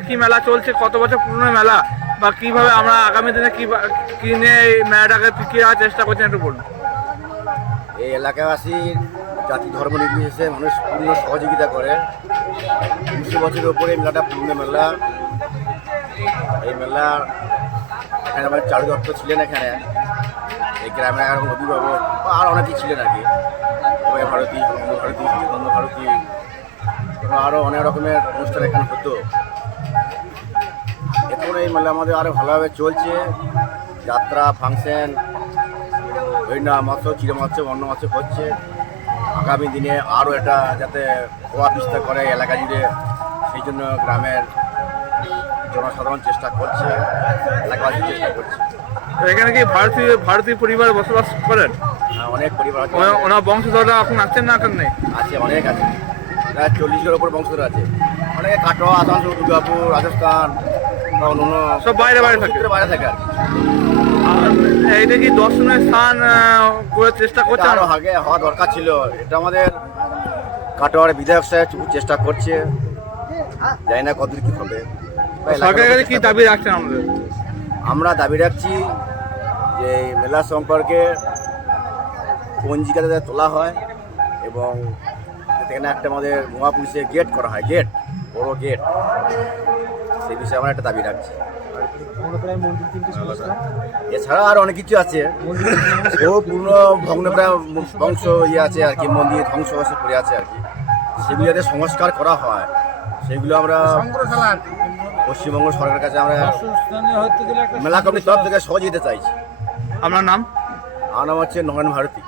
কি মেলা চলছে? কত বছর পুরনো মেলা? বা কীভাবে আমরা আগামী দিনে কি বা- কি এই মেলাটাকে টিকিয়ে রাখার চেষ্টা করছেন একটু বলুন। এই এলাকাবাসীর জাতি ধর্ম নির্বিশেষে মানুষ পূর্ণ সহযোগিতা করে। দুশো বছরের উপরে এই মেলাটা পূর্ণ মেলা। এই মেলা এখানে আমার চারু দত্ত ছিলেন এখানে। এই গ্রামে এখন অভিভাবক, বা আর অনেকেই ছিলেন আর কি। ভারতী ভারতী অন্য ভারতী। আরও অনেক রকমের অনুষ্ঠান এখানে হতো। এই মেলা আমাদের আরও ভালোভাবে চলছে। যাত্রা ফাংশন হরিণা মৎস্য চিড়ে মৎস্য অন্য মৎস্য হচ্ছে। আগামী দিনে আরও এটা যাতে প্রভাব বিস্তার করে এলাকা জুড়ে সেই জন্য গ্রামের জনসাধারণ চেষ্টা করছে এলাকাবাসী চেষ্টা করছে। তো এখানে কি ভারতীয় ভারতীয় পরিবার বসবাস করেন? হ্যাঁ, অনেক পরিবার আছে। ওনার বংশধররা এখন আসছেন না এখন নেই? আছে অনেক আছে। প্রায় চল্লিশের ওপর বংশধর আছে। অনেকে কাটোয়া আসানসোল দুর্গাপুর রাজস্থান সব বাইরে বাইরে থাকে। বাইরে থাকে আর কি। আর এইটা কি দর্শনের স্থান চেষ্টা আরও আগে হওয়া দরকার ছিল। এটা আমাদের কাটোয়ার বিধায়ক সাহেব চেষ্টা করছে। জানি না কতদূর কি হবে। বা সরকারের কাছে কি দাবি রাখছেন আমাদের? আমরা দাবি রাখছি যে মেলা সম্পর্কে পঞ্জিকা যাতে তোলা হয় এবং এখানে একটা আমাদের মহাপুরুষের গেট করা হয়। গেট বড় গেট সেই বিষয়ে আমরা একটা দাবি রাখছি। এছাড়া আর অনেক কিছু আছে। ও পূর্ণ ভগ্নপ্রায় বংশ ইয়ে আছে আর কি মন্দির ধ্বংস পড়ে আছে আর কি। সেগুলো যাতে সংস্কার করা হয় সেগুলো আমরা পশ্চিমবঙ্গ সরকারের কাছে আমরা মেলা কমিটির তরফ থেকে সহযোগিতা চাইছি। আপনার নাম? আমার নাম হচ্ছে নয়ন ভারতী।